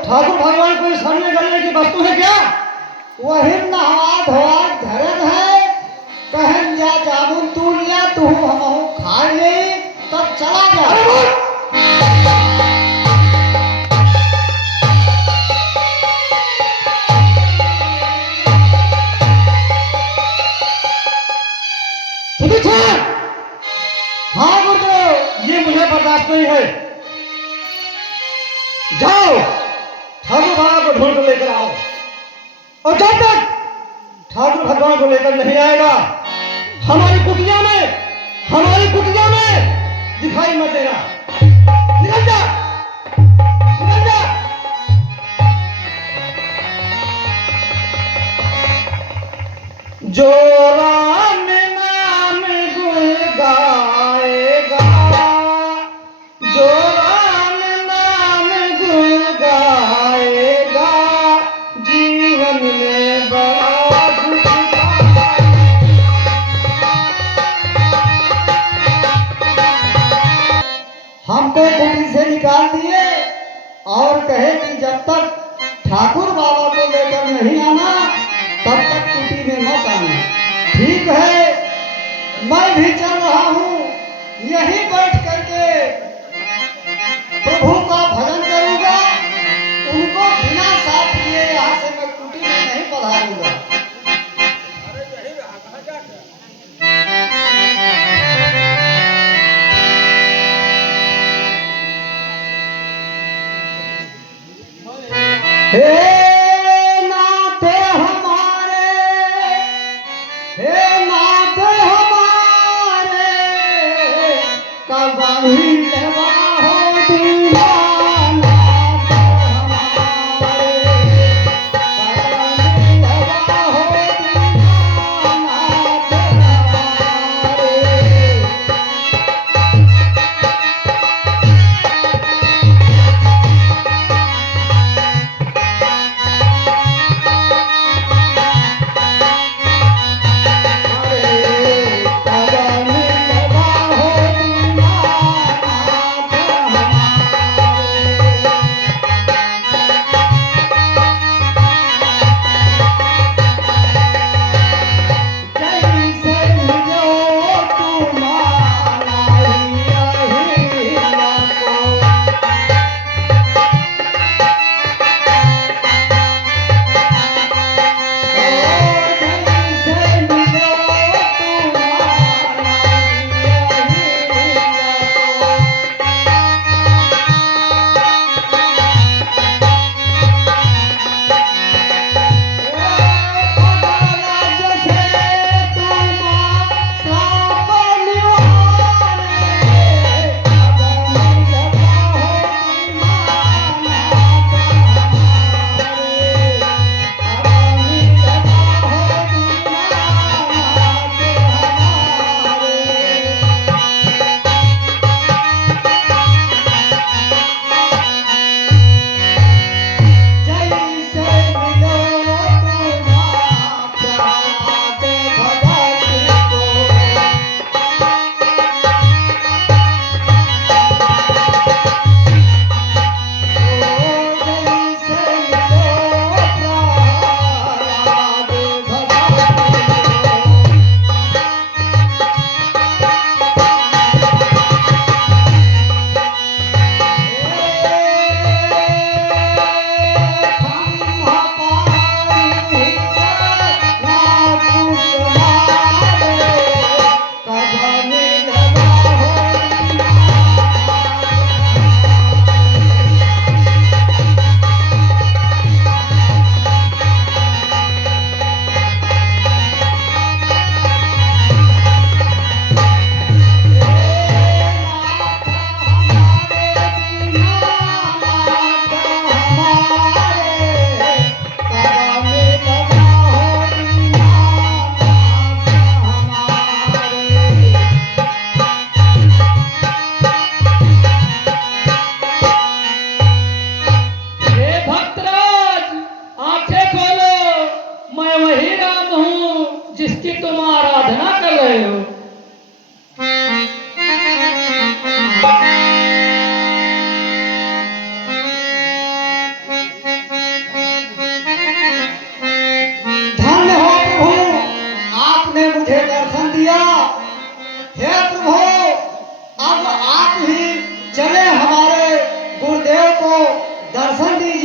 ठाकुर भगवान कोई सामने करने की वस्तु है क्या? वही नहवा धोआ धरन है, कहन जा जामुन तू लिया तू हमहू खा ले, तब चला जा। अरे बोल! सुदीक्षण! हाँ गुरुदेव। ये मुझे बर्दाश्त नहीं है। जाओ ठाकुर भगवान को ढूंढ कर लेकर आओ, और जब तक ठाकुर भगवान को लेकर नहीं आएगा हमारी कुटिया में दिखाई मत देना। निकल जा, निकल जा। जो राम नाम गुण गाएगा, जो राम नाम गुण गाएगा, जीवन में बड़ा सुख पाएगा। हमको कुटी से निकाल दिए और कहे कि जब तक ठाकुर बाबा को लेकर नहीं आना तब तक कुटी में मत आना। ठीक है, मैं भी चल रहा हूँ, यहीं बैठ करके प्रभु का भजन करूंगा। उनको बिना साथ लिए यहाँ से मैं कुटी में नहीं पधारूंगा। हे नाथ हमारे, हे नाथ हमारे, कबही लेवा हो दूल्हा। नाथ हमारे, कबही लेवा हो दूल्हा। नाथ हमारे।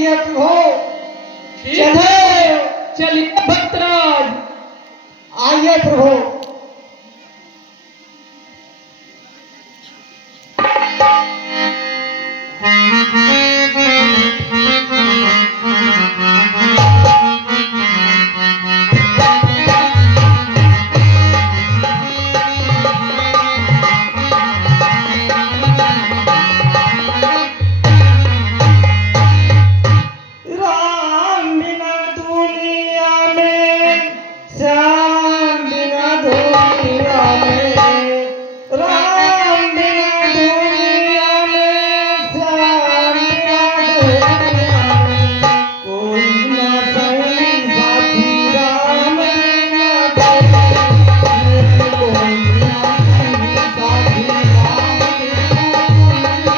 कीजिए प्रभु। ठीक है, चलिए भक्तराज। आइए प्रभु। राम बिना दुनिया में, श्याम बिना दुनिया में, राम बिना दुनिया में, श्याम बिना दुनिया में, कोई न सही साथी राम बिना दुनिया में, कोई न सही साथी राम बिना दुनिया में।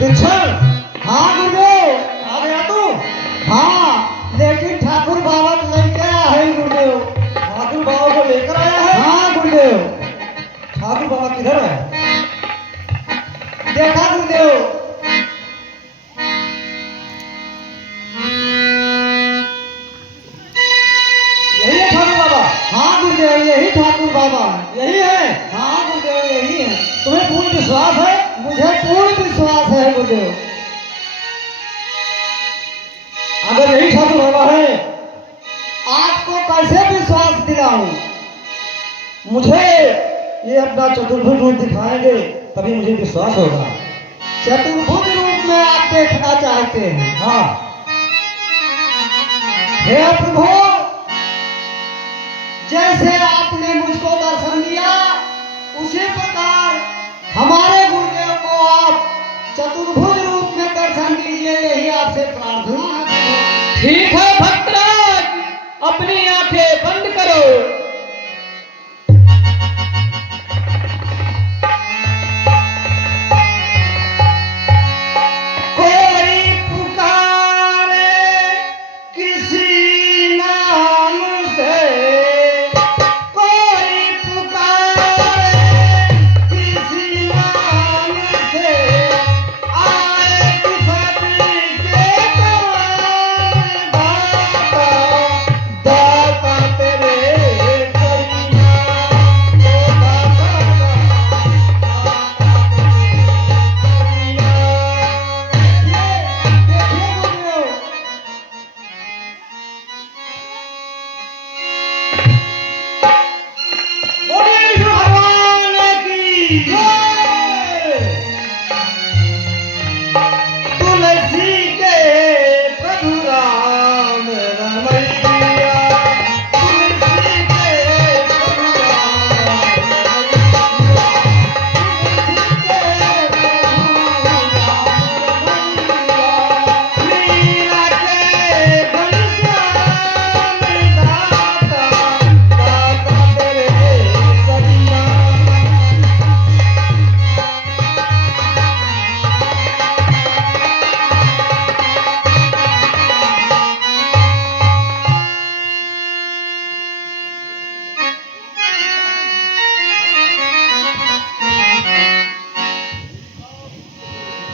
सुतीक्षण, हाँ गुरुदेव। आ गया तू? हाँ, लेकिन ठाकुर बाबा को लेके आया है गुरुदेव। ठाकुर बाबा को लेकर आया है? हाँ गुरुदेव। ठाकुर बाबा किधर है? देखा गुरुदेव। यही है ठाकुर बाबा? हाँ गुरुदेव, यही ठाकुर बाबा है। यही है? हाँ गुरुदेव, यही है। तुम्हें पूर्ण विश्वास है? मुझे पूर्ण विश्वास है गुरुदेव। अगर यही ठाकुर बाबा है, आपको कैसे विश्वास दिलाऊं? मुझे ये अपना चतुर्भुज रूप दिखाएंगे तभी मुझे विश्वास होगा। चतुर्भुज रूप में आप देखना चाहते हैं? हाँ। हे प्रभु, जैसे आपने मुझको दर्शन दिया उसी प्रकार हमारे गुरुदेव को आप चतुर्भुज रूप में दर्शन दीजिए, यही आपसे प्रार्थना है। ठीक है भक्तराज, अपनी आंखें बंद करो। कोई पुकारे किसी नाम से, कोई पुकारे किसी नाम से, आए सभी के कमान दाता, दाता तेरे करीना, ओ दाता, बोलिए विष्णु भगवान की जय। तुलसी के प्रभु राम रमैया, तुलसी के प्रभु राम रमैया, तुलसी के प्रभु राम रमैया, मीरा के घनश्याम दाता, दाता तेरे करीना।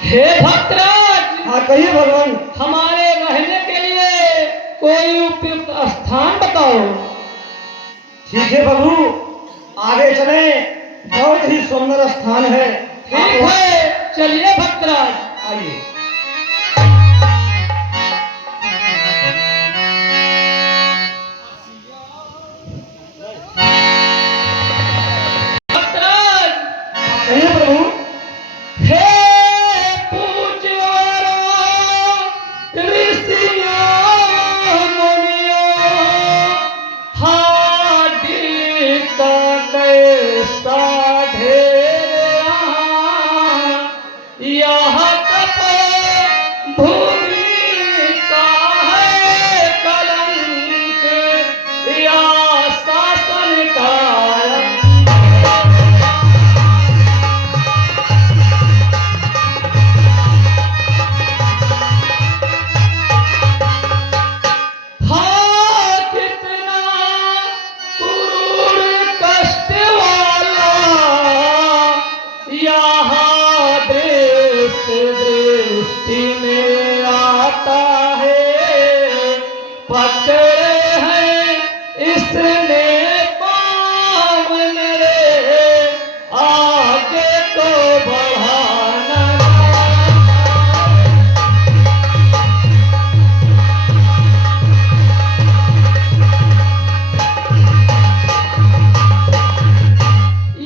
हे भक्तराज, हाँ कहिए भगवान। हमारे रहने के लिए कोई उपयुक्त स्थान बताओ। ठीक है प्रभु, आगे चले, बहुत ही सुंदर स्थान है। ठीक है, चलिए भक्तराज। आइए। भक्तराज, कहिए प्रभु। हे पूज्यवारो ऋषियों मुनियों, हाडी का कैसा ढेर यहाँ, यह कपड़ा पकड़े हैं इसने पावन रे, आगे को बढ़ाना।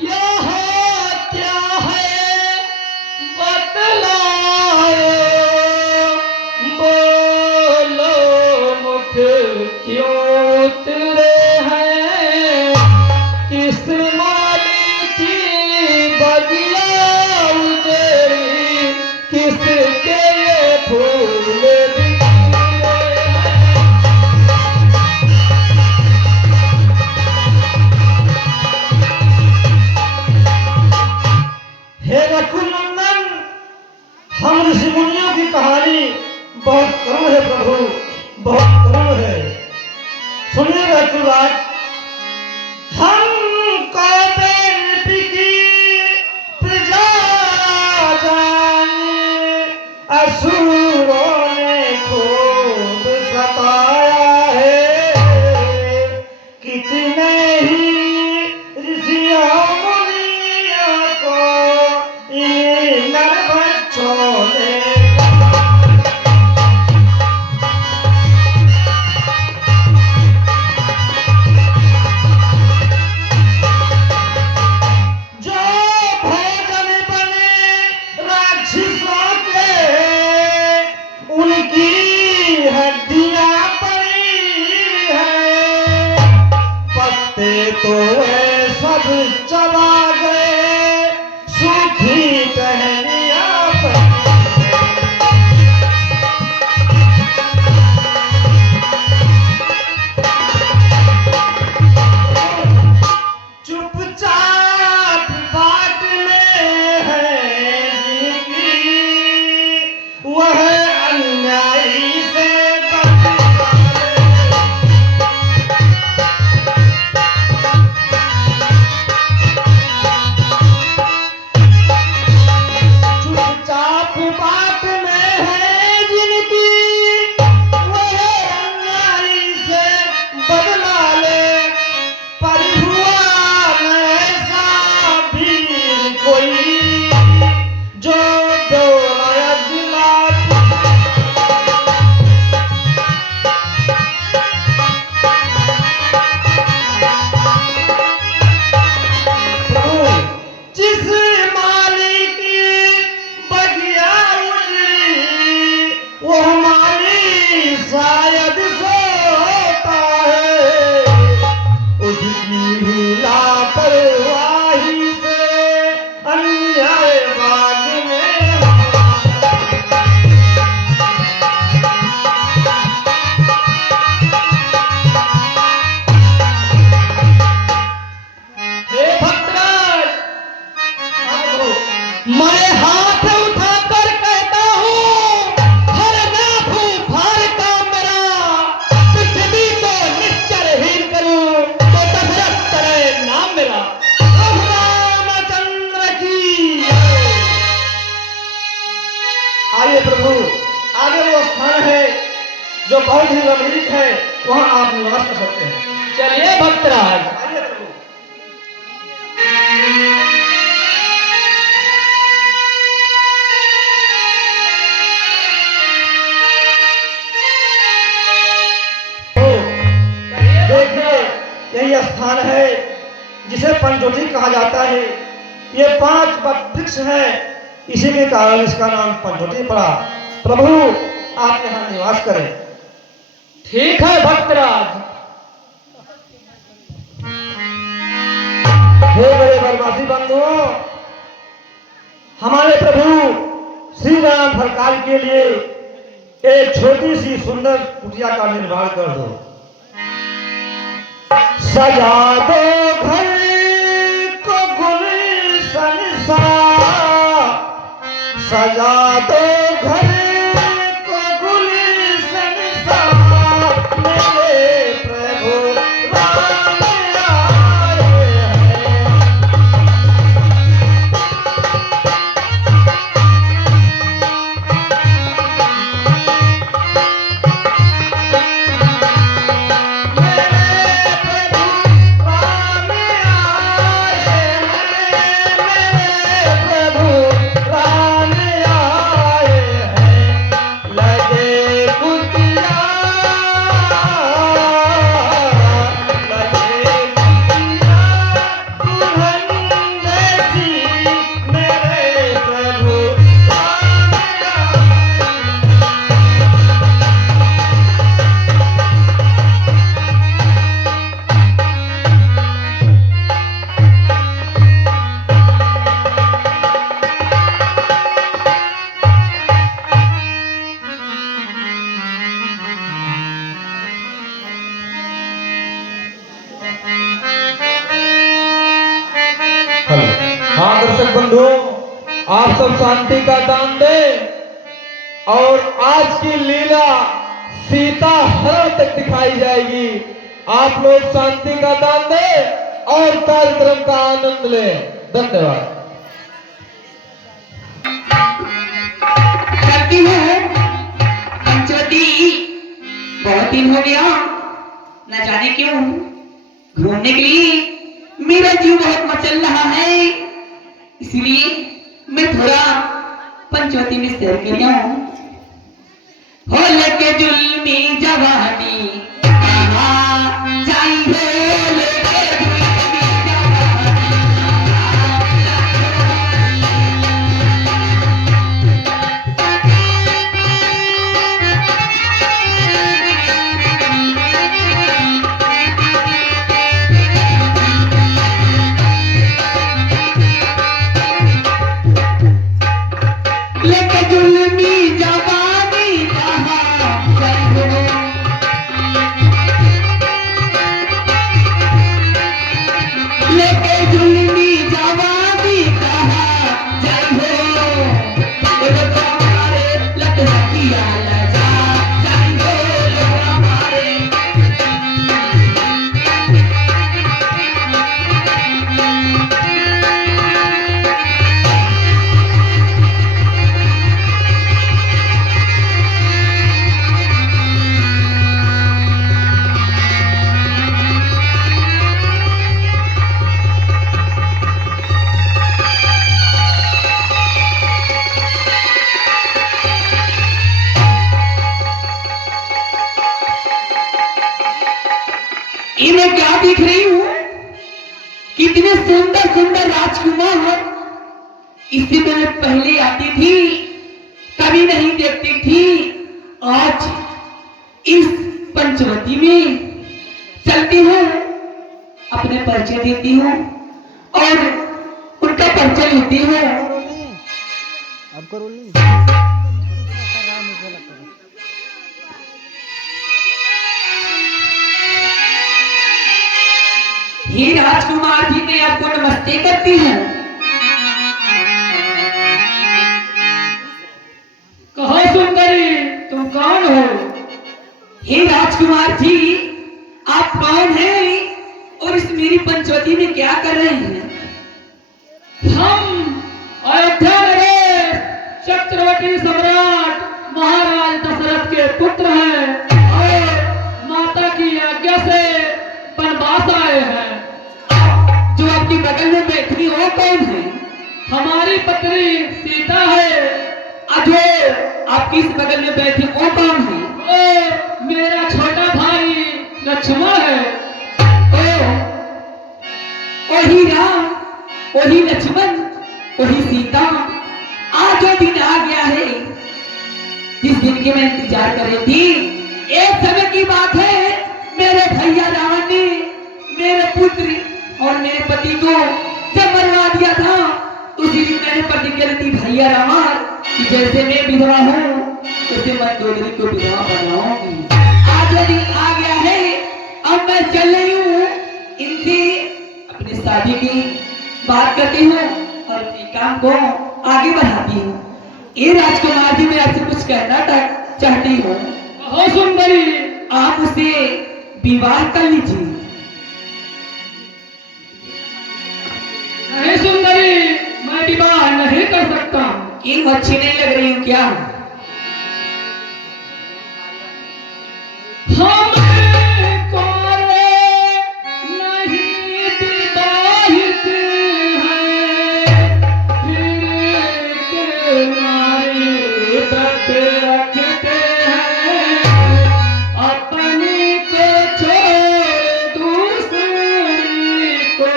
यह क्या है बतलाओ, बोलो मुख क्यों उतरे हैं, किस माली की बगिया उजड़ी, किसके ये फूल बिखरे हैं। हे रघुनंदन, हम ऋषि मुनियों की कहानी बहुत करुण है प्रभु, बहुत करुण है। सुनिए रघुराज, हम कौवे की प्रजा जाने, असुरों ने खूब सताया है, कितने ही ऋषियों मुनियों को इन नर बच्चों ने। जो भोजन बने राक्षसों के, उनकी हड्डियां पड़ी हैं, पत्ते तो वे सब चबा गए, सूखी टहनियां पड़ी। चुपचाप बाट में है जिनकी, वह अन्यायी से बदले। चुपचाप बाट में है जिनकी, वह अन्यायी से बदला ले, पर हुआ न ऐसा वीर कोई, जो डोला दिला। जिस माली की बगिया उजड़ी, वो माली शायद सोता है, उसकी ही लापरवाही से अन्याय बाग में। हे भक्तराज, मैं हाथ उठाकर कहता हूँ, हर नाभू भार का मेरा, पृथ्वी को निश्चरहीन करूं, तो दशरथ करे नाम मेरा। प्रभु रामचंद्र की जय। आइए प्रभु, आगे वो स्थान है जो बहुत ही रमणीक है, वहाँ आप निवास कर सकते हैं। चलिए भक्तराज। आइए प्रभु। देखिए, यही स्थान है जिसे पंचवटी कहा जाता है। ये 5 वृक्ष हैं, इसी के कारण इसका नाम पंचवटी पड़ा। प्रभु, आप यहाँ निवास करें। ठीक है भक्तराज। हे बड़े वनवासी बंधुओं, हमारे प्रभु श्री राम सरकार के लिए एक छोटी सी सुंदर कुटिया का निर्माण कर दो। सजा दो घर को गुलशन सा, सजा दो घर को गुलशन सा, मेरे प्रभु राम आए हैं। भक्त बंधु, आप सब शांति का दान दें और आज की लीला सीता हरण तक दिखाई जाएगी। आप लोग शांति का दान दें और कार्यक्रम का आनंद लें। धन्यवाद। करती हूँ पंचवटी, बहुत दिन हो गया न जाने क्यों घूमने के लिए मेरा जीव बहुत मचल रहा है, इसलिए मैं थोड़ा पंचवटी में सैर कर रहा हूँ। हो लेके जुल्मी जवानी कहाँ जाई हो, लेके जुल्मी लेके जुल्मी जवानी कहाँ जाई हो, लेके जुल्मी जवानी कहाँ जाई हो, एगो तुम्हारे लत हकिया लजा जाई हो, एगो हमारे इन्हें क्या दिख रही हूँ? कितने सुंदर सुंदर राजकुमार इससे मैंने पहले आती थी, कभी नहीं देखती थी। आज इस पंचवटी में चलती हूँ, अपने परिचय देती हूँ और उनका परिचय लेती हूँ। आपको रोली हे राजकुमार जी, मैं आपको नमस्ते करती हूँ। कहो सुंदरी, तुम कौन हो? हे राजकुमार जी, आप कौन हैं और इस मेरी पंचवटी में क्या कर रहे हैं? हम अयोध्या नरेश चक्रवर्ती सम्राट महाराज दशरथ के पुत्र हैं और माता की आज्ञा से वनवास आए हैं। जो आपके बगल में बैठी वो कौन है? हमारी पत्नी सीता है। जो आपकी इस बगल में बैठी वो कौन है? ओ मेरा छोटा भाई लक्ष्मण है। वही राम, वही लक्ष्मण, वही सीता। आज जो दिन आ गया है, जिस दिन की मैं इंतजार कर रही थी। एक समय की बात है, मेरे भैया रावण ने मेरे पुत्र और मेरे पति को जब मरवा दिया था, उसी दिन मैंने प्रतिज्ञा ली थी भैया रावण कि जैसे मैं विधवा हूँ वैसे मैं दोनों को विधवा बनाऊंगी। आज वो दिन आ गया है, अब मैं चल रही हूँ इनसे अपनी शादी की बात करती हूँ और अपने काम को आगे बढ़ाती हूँ। ये राजकुमार जी, मैं आपसे कुछ कहना चाहती हूँ। कहो सुंदरी। आप उसे विवाह कर लीजिए। नहीं सुंदरी, मैं विवाह नहीं कर सकता। क्यों, अच्छी नहीं लग रही हूँ क्या? हम कोरे नहीं विवाहित हैं, फिर के माई व्रत रखते हैं, अपनी को छोड़ दूसरी को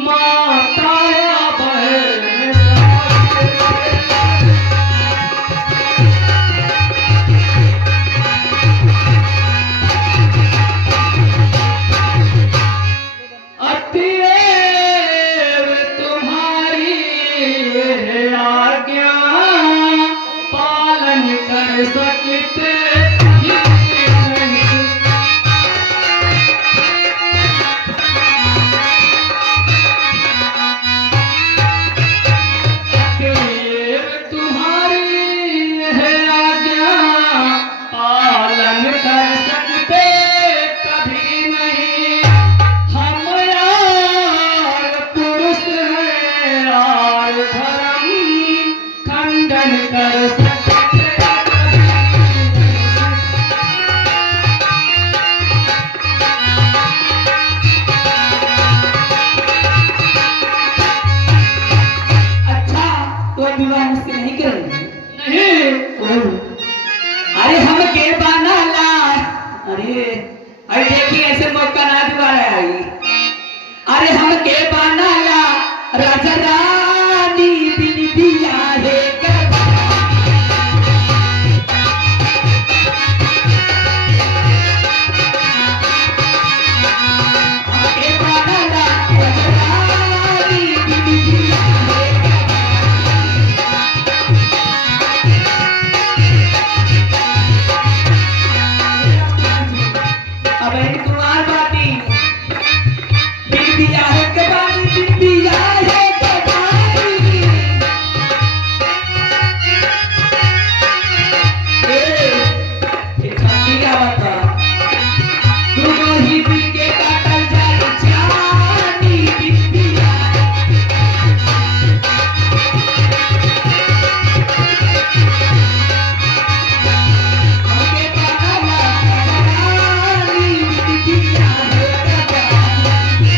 माता या बहन। देखिए ऐसे मौका ना दोबारा आई। अरे हमके बनाला राजा रानी बिन दिया है हमके बनाला राजा रानी बिन दिया है। अब एक तुम्हार बाती बिन दिया है के पानी बिन दिया है के पानी। ये ठंडी क्या बता दोनों ही दिल के काटल जाए जानी बिन दिया हमके बनाला रानी बिन दिया है के पानी।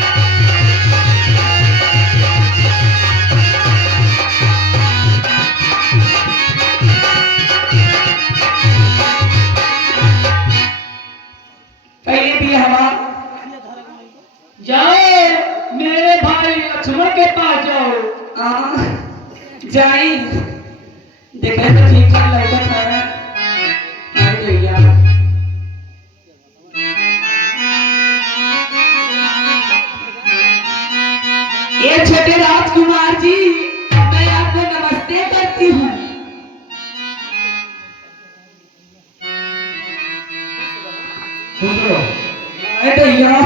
पहले भी हवा जाओ मेरे भाई लक्ष्मण के पास जाओ। जाई देखा तो ठीक ठाक लड़का था ना। अरे भैया ये छोटे राजकुमार जी मैं आपको नमस्ते करती हूँ। खुश रहो। अरे भैया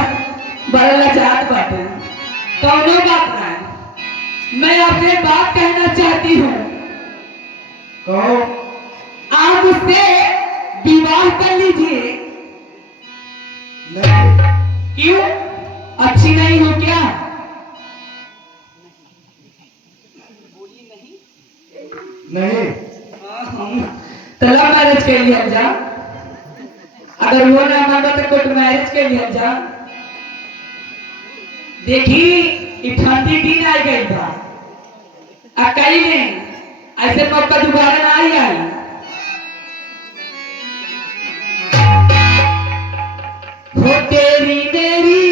बड़ा लाचार बात है कौनो बात ना है। मैं आपसे एक बात कहना चाहती हूँ। कहो। आप उससे विवाह कर लीजिए। नहीं। क्यों अच्छी नहीं हो क्या? नहीं। तो लव मैरिज के लिए जा। अगर वो ना मांगा तो कोर्ट मैरिज के लिए जा। देखी ये ठंडी दिन आ गई बा कई ने ऐसे मौका दोबारा ना आई। हो तेरी मेरी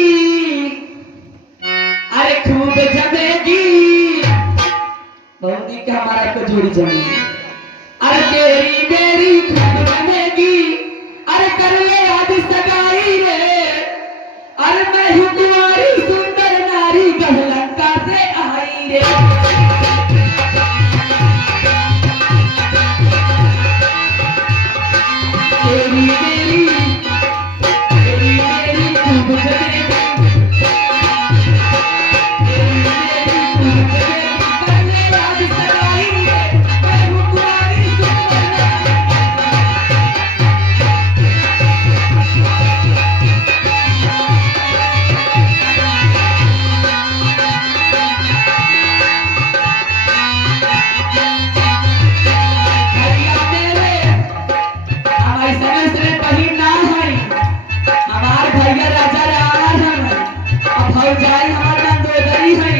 अरे खूब जमेगी बहुत ही का हमारा को जोड़ी जमेगी। अरे तेरी मेरी खूब जमेगी अरे कर ले आज सगाई रे। अरे मैं हूँ कुंवारी सुंदर नारी गहलंका से आई रे। तेरी मेरी खूब जमेगी तेरी मेरी खूब जमेगी कर ले आज सगाई रे। मैं हूँ कुंवारी सुंदर नारी। भैया मेरे हमारी समय से कहीं ना है। हमार भैया राजा रावण है और भौजाई हमार नंदोदरी है।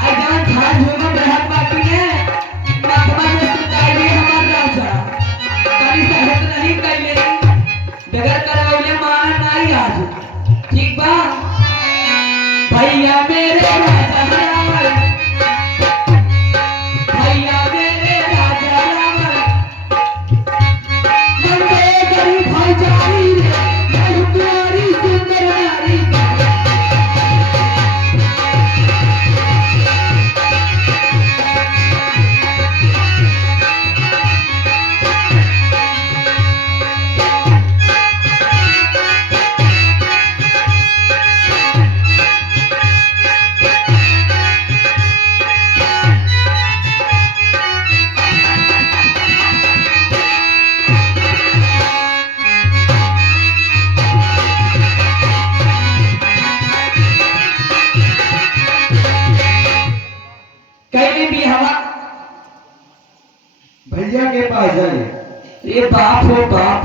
आई जान था झूमम रहत बाकी ने मकमा में सुताई हमार राजा कभी सहत नहीं कैले बगैर करवले माना नहीं आज ठीक बा। भैया मेरे राजा रावण भैया मेरे राजा रावण मंदे करी भौजाई रे मैं हूँ कुंवारी सुंदर नारी। कहीं भी हवा भैया के पास जाइए। ये बाप हो बाप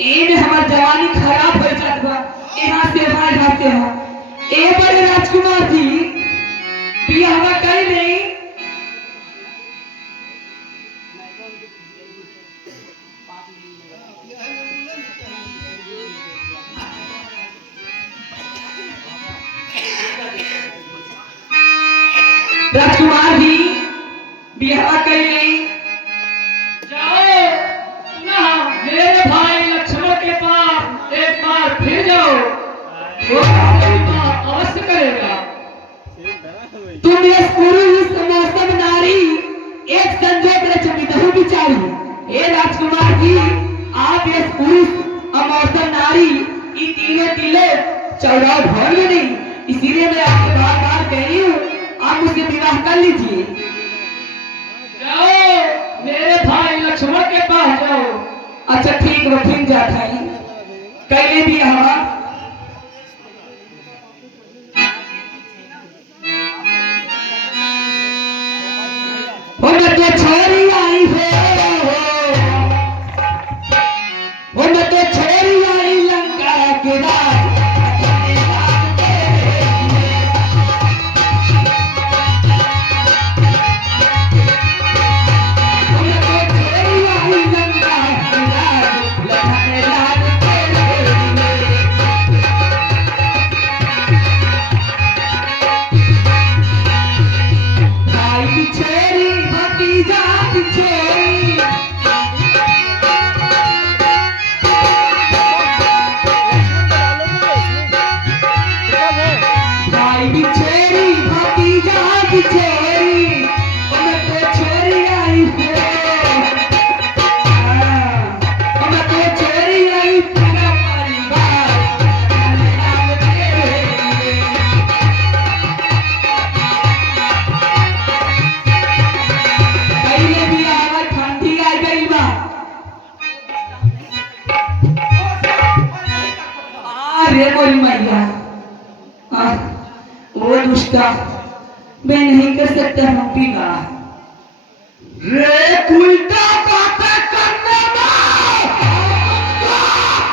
एने हमार जवानी खराब हो जात बा। यहाँ से वहाँ यहाँ से वहाँ ए बड़े राजकुमार जी भी हवा कहीं नहीं। राजकुमार जी बिहार कर गई। जाओ ना मेरे भाई लक्ष्मण के पास एक बार फिर जाओ, वो आपकी बात अवश्य करेगा। तुम इस पुरुष मौसम नारी एक संजोग रचनी बहु विचारी। हे राजकुमार जी आप इस पुरुष अमौसम नारी इन तीनों तिले 14 भर में नहीं, इसीलिए मैं आपसे बार बार कह रही हूँ आप मुझसे विवाह कर लीजिए। जाओ मेरे भाई लक्ष्मण के पास जाओ। अच्छा ठीक है फिर जाता है कैले भी हवा वो मैं तो छोरी आई है वो मैं तो छोरी आई लंका के राज वो मैं तो छोरी आई लंका के राज लखन राज भाई की छोरी भतीजा की छोरी भाई की छोरी भतीजा की छोरी मैं तो छोरी आई मैं तो छोरी आई पूरा परिवार नाम तेरे पहले भी आवा ठंडी आ गई बा अरे मोरी मैया वो दुष्टा मैं नहीं कर सकता हूँ पीना रे उल्टा बातें करने में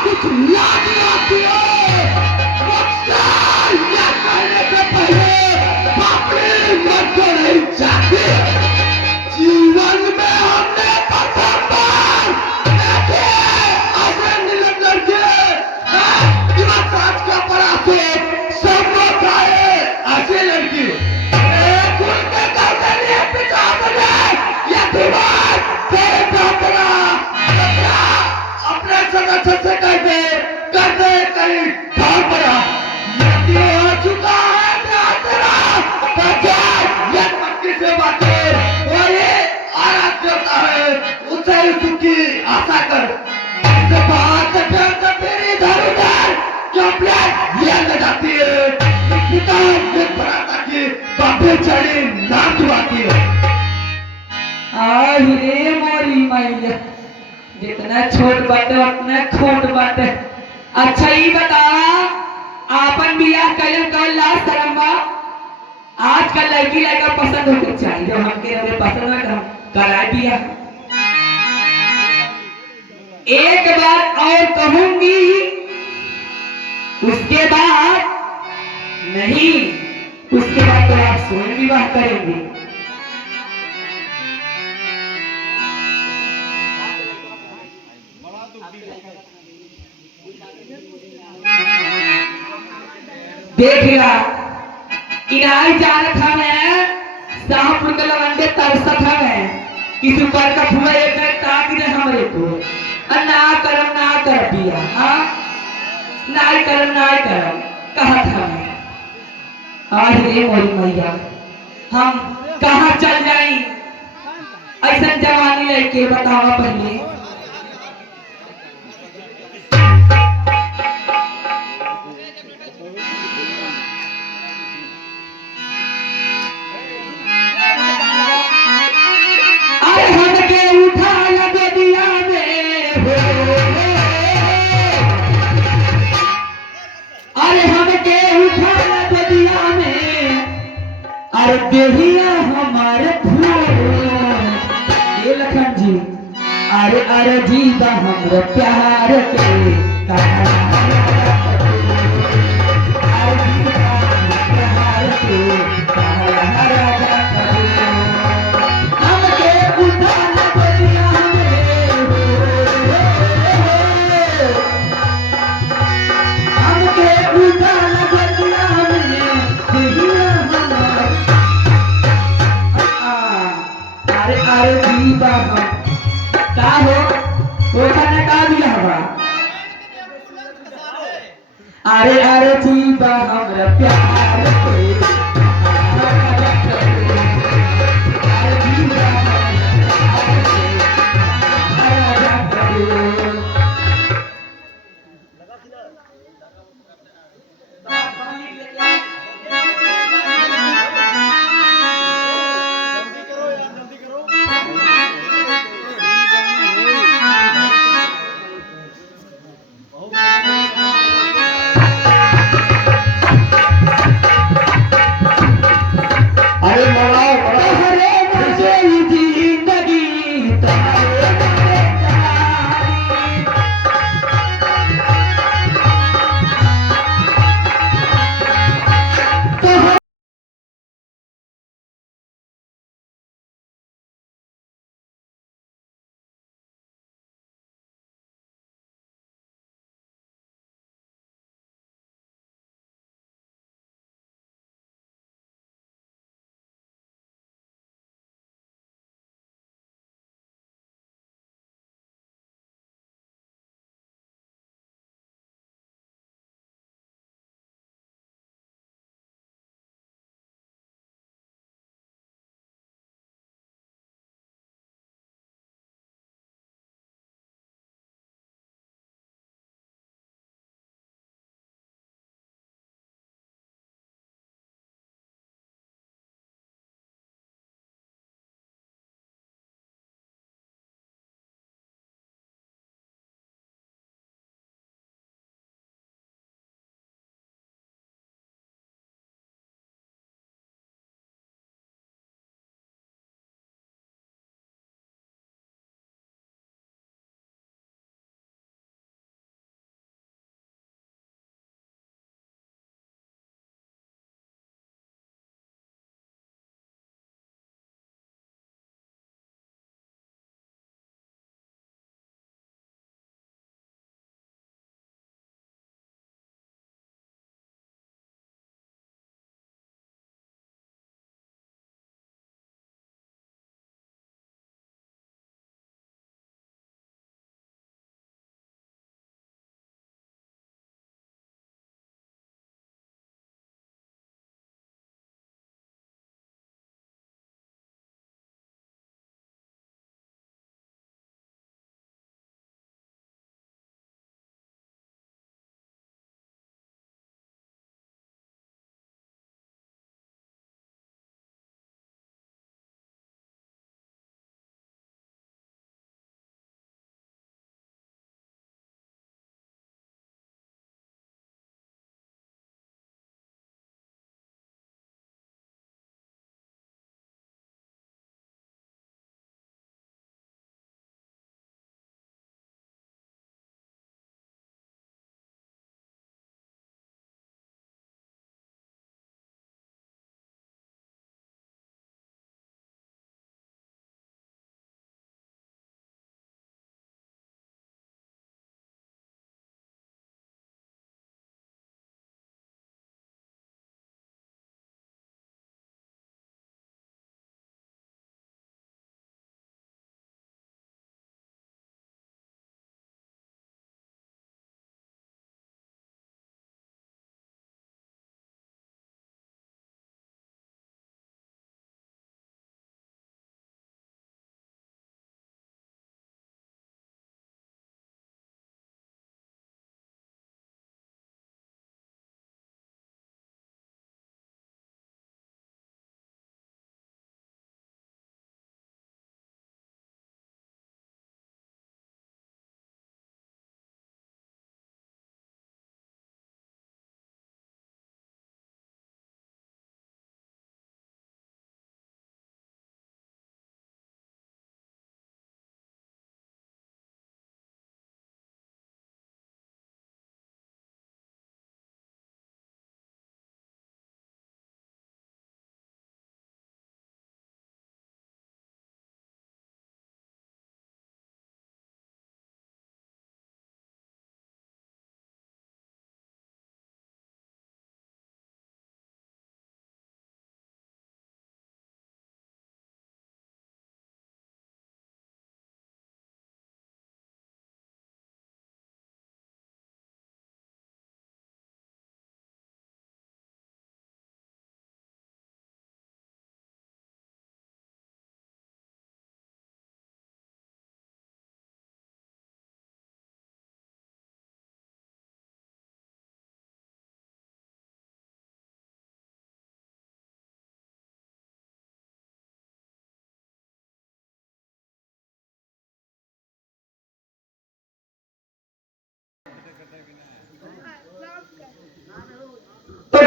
कुछ लाज आती है मुझसे ये करने से पहले बापरी मत नहीं जाती जीवन में हमने प्रथम बार देखे ऐसे नीलम लड़के दिमाग साज का पड़ा से सब लोग आए ऐसे लड़की खुल के कर देनी पिता बने ये दिमाग तेरे बेहतरा अपने संगठन से कहते कहीं ढाल पड़ा ये हो चुका है बेहतरा बचाए ये मक्की से बातें वही आराध्य होता है उसे उसकी आशा कर इससे बात से फिर इधर उधर चॉकलेट ये ले जाती है पिता एक बराता की बापे चढ़ी नाम चुराती है रे मोरी मैया जितना छोट बाटे उतना खोट बाटे। अच्छा ही बता आपन बियाह कइल कइल ला शरम बा आजकल लड़की लड़का पसंद होके चाहिए जब हमके हमें पसंद है तो हम कराए बियाह। एक बार और कहूंगी उसके बाद नहीं उसके बाद तो आप स्वयं विवाह करेंगे। देख ला इनाई जानत हमें शाहपुर के लवंडे तरसत हमें किसी पर का फुआ एक ताक दे हमरे को ना कर पिया हाँ नाई करम कहत हमें आज रे मोरी मैया हम कहाँ चल जाई ऐसा जवानी लेके बतावा पहले अरे हमके उठा लगे दिया में अरे हमके उठा लगे दिया में अरे देहिया हमारे ये लखन जी अरे जीदा हमरे प्यार के अरे दीदा का हो वो खाना का दिया हवा अरे अरे दीदा हमरा प्यार के अरे दीदा अरे मनाओ मनाओ हरे मजे जिंदगी तुम्हारे नामे चलाई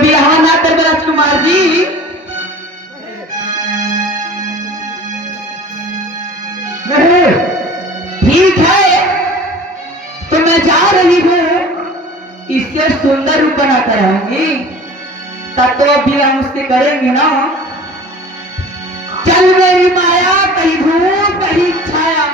बियाह ना कर राजकुमार जी। नहीं, ठीक है, तो मैं जा रही हूँ, इससे सुंदर रूप बना कर आऊंगी, तब तो अभी हम उससे करेंगे ना। चल मेरी माया, कहीं धूप कहीं छाया।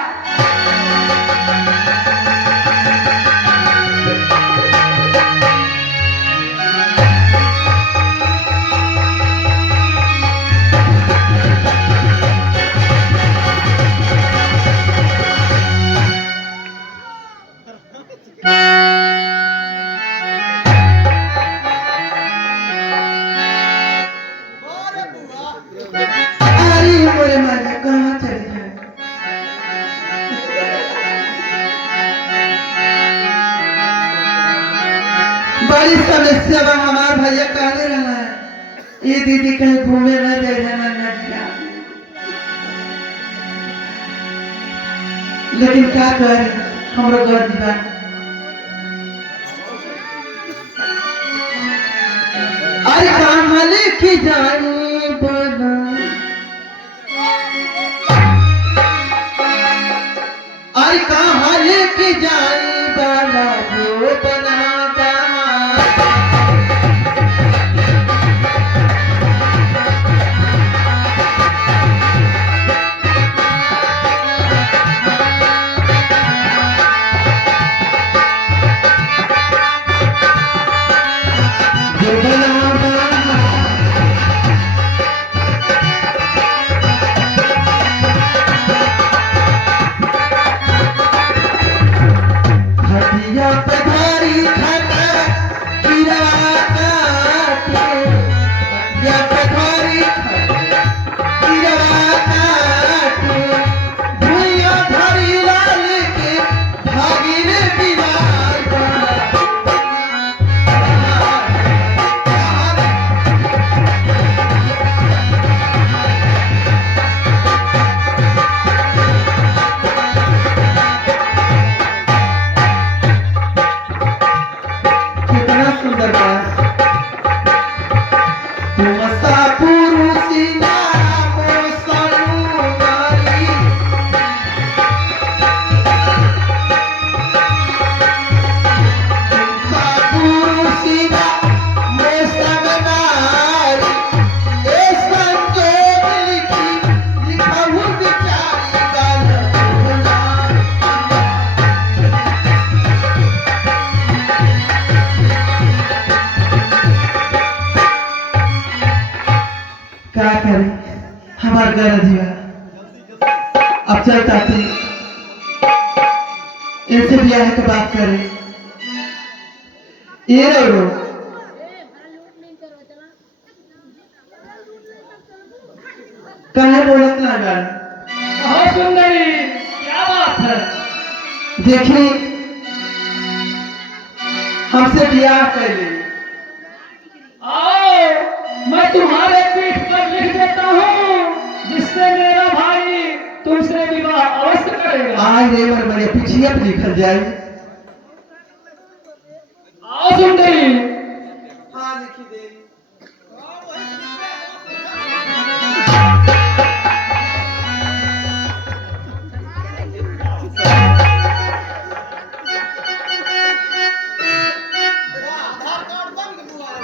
अरे मोरे माया कहाँ चली है? बड़ी समस्या बा, हमार भैया कहले रहा है ये दीदी कहीं घूमे न दे देना नदिया, लेकिन क्या करे हमरो घर दीवार। अरे कहाँ लेके जानी बोला, अरे कहाँ लेके जानी बाला वो बनाता। हटिया पे भारी खटा कीड़ा काटे, हटिया पे भारी खटा कीड़ा काटे, भुइया धरी लाल के भागी रे बिलार कितना सुंदर बात। तुम सा पुरुषी नाम सनुमारी, तुम सा पुरुषी नाम सनुमारी, ए संजोग लिखी लिखहु बिचारी गाना। क्या करें हमार घर दिया, अब चलता थे इनसे ब्याह की बात करें। ये रो कहा बोलत ना गाड़ी। बहुत सुंदरी, क्या बात है? देखिए हमसे ब्याह कर ले, आओ, मैं तुम्हारे पीठ पर लिख देता हूँ, जिससे मेरा भाई तुमसे विवाह अवश्य करेगा। आज रे मर मेरे पीछे अब लिखल जाए। आओ सुंदरी। हाँ लिखी दे।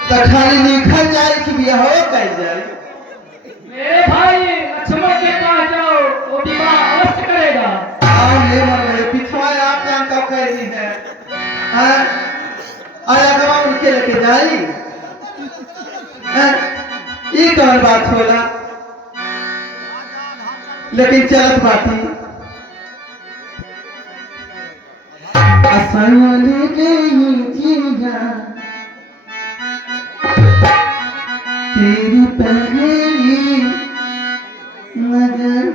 तो खाली लिखल जाए कि ब्याह कर जाए। मेरे भाई लक्ष्मण के पास जाओ, वो विवाह अवश्य करेगा। आज ले मर मेरे पिछवा आप जान कब कह रही है? हाँ आया कमा उनके लेके जाई। हाँ ये कौन बात होला, लेकिन चलत बाती असली गई जिया तेरी पहली नजर,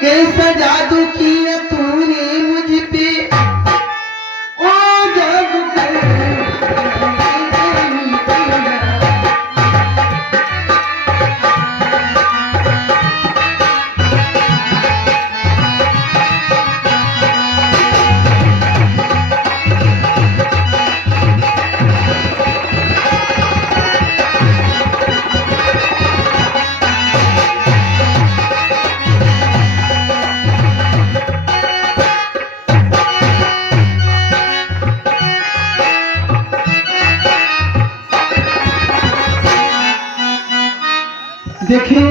कैसा जादू किया तूने मुझ पे, ओ जादूगर। देखी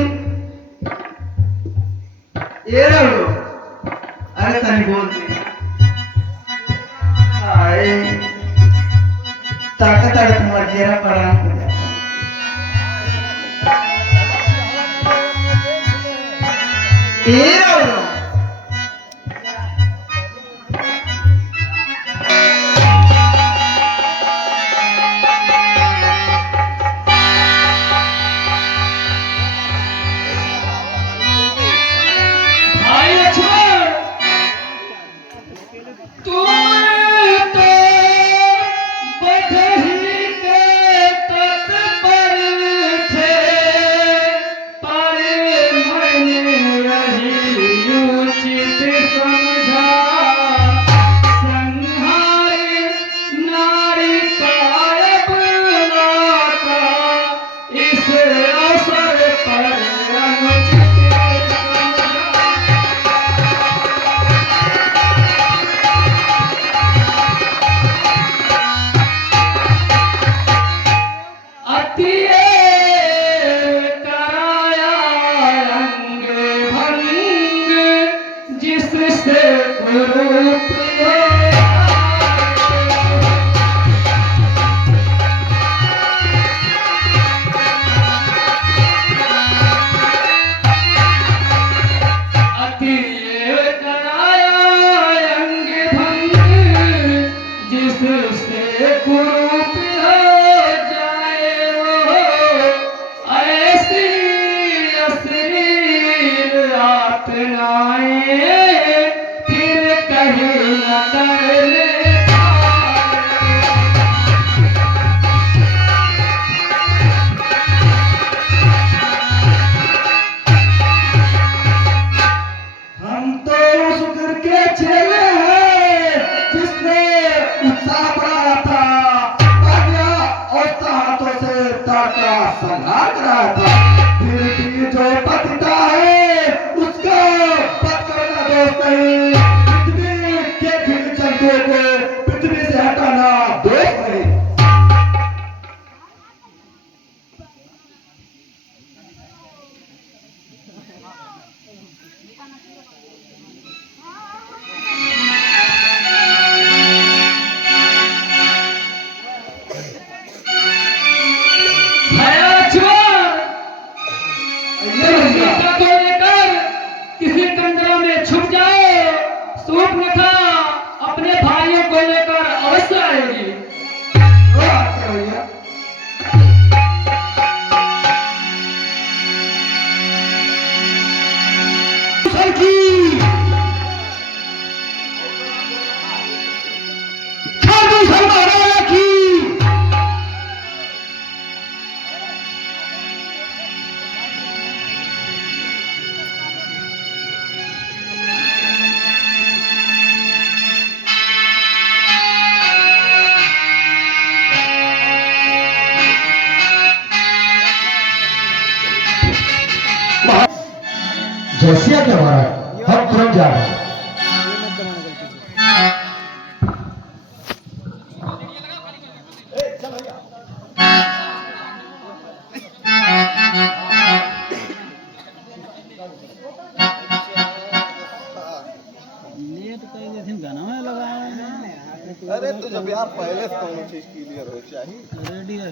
ये रहो, अरे तनी बोल दे आए ताकत अड़क मर्जिया पड़ा ये रहो भाई लक्ष्मण, तुम तो बधही के तट पर थे, पर मैंने यही उचित समझा, संहारी नारी कायब नाता, इस अवसर पर अनुचित समझा। अति कराया रंग भंग, जिससे कुरूप अति कराया रंग भंग, जिससे कुरूप हो जाए वो, ऐसी अश्लील यातनाएं फिर कहीं न करने पाए। हम तो उस घर के चेले हैं जिसने उत्साह बढ़ाया था, आज्ञा और हाथों से ताका संहार कराया था। फिर भी जो पतिता है उसका पद करना दोष नहीं, पृथ्वी के खिल जंतुओं को पृथ्वी से हटाना दोष नहीं। भाई लक्ष्मण, सीता को लेकर किसी कंदरा में छुप जाए, सूर्पनखा अपने भाइयों को लेकर अवश्य आएगी। वो आते भैया जैसिया के महाराज हम तुरंत जा रहे हैं। अरे तो जब यार पहले से कौन चीज क्लियर हो चाहिए रेडी है